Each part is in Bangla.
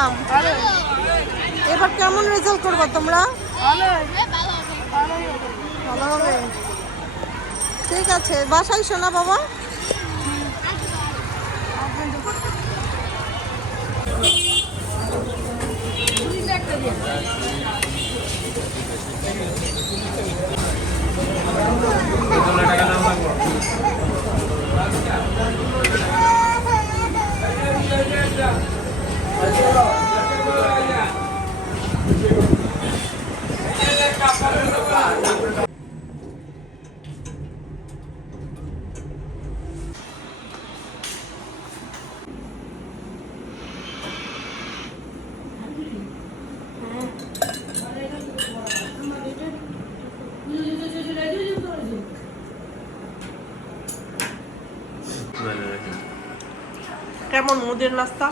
এক্সাম? এবার কেমন রেজাল্ট করবো তোমরা? ভালো হবে। ঠিক আছে, বাসায় শোনা বাবা। কেমন মুদের নাস্তা?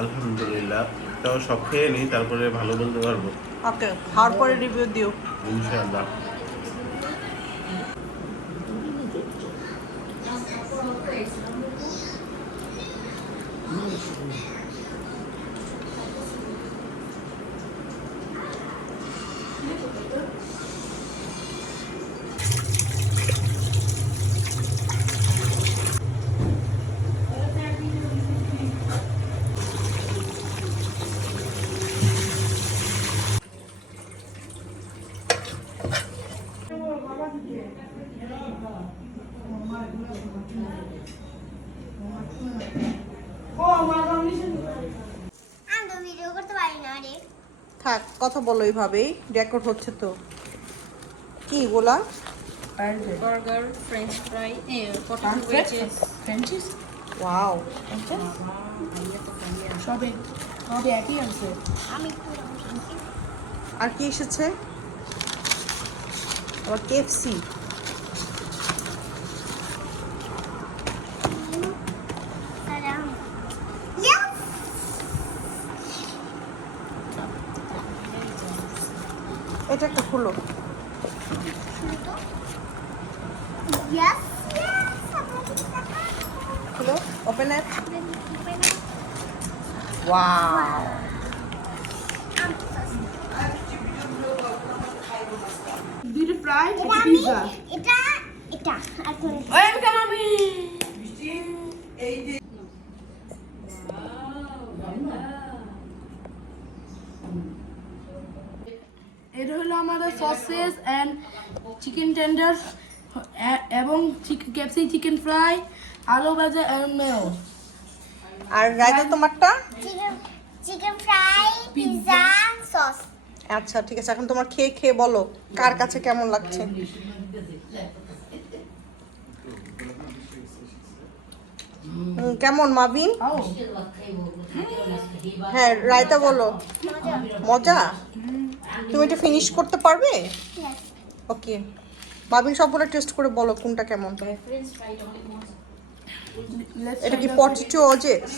আলহামদুলিল্লাহ, তাও সব খেয়ে নিই, তারপরে ভালো বলতে পারবো। ওকে, খাওয়ার পরে রিভিউ দিও ইনশাআল্লাহ। থাক, কথা বলো এইভাবেই, রেকর্ড হচ্ছে তো। কি বলা? Burger, French fry, potato wedges, ফ্রেঞ্চিস ওয়াও, সবে একই আছে। আর কি এসেছে? আবার কেএফসি। এটা একটা খুলো। খুলো, ওপেন ইট। ওয়াও, দুটো ফ্রাই, পিৎজা। এটা এখন ওয়েলকাম আমি। এটা হলো আমাদের সসেস এন্ড চিকেন টেন্ডার এবং ক্যাপসি চিকেন ফ্রাই, আলু ভাজা এন্ড মেও। আর রাইতা তোমারটা? Chicken fry, pizza, sauce. আচ্ছা ঠিক আছে, এখন তোমার খেয়ে খেয়ে বলো কার কাছে কেমন লাগছে। কেমন মাবিন? হ্যাঁ, রায়তা বলো। মজা? তুমি এটা ফিনিশ করতে পারবে? ওকে, মাবিন সবগুলো টেস্ট করে বলো কোনটা কেমন। এটা কি potato ওজেস?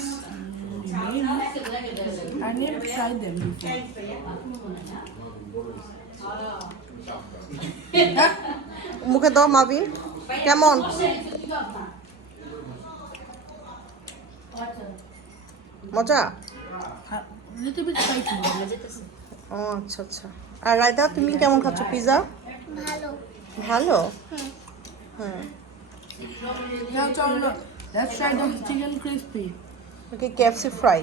I need to try them before. মুখে দাও মাবিন, কেমন? মজা? Little bit spicy. ও আচ্ছা আচ্ছা। আর রায়তা তুমি কেমন খাচ্ছ পিৎজা? ভালো। ভালো? হুম। Now chalo, let's try the chicken crispy. Okay, KFC fry.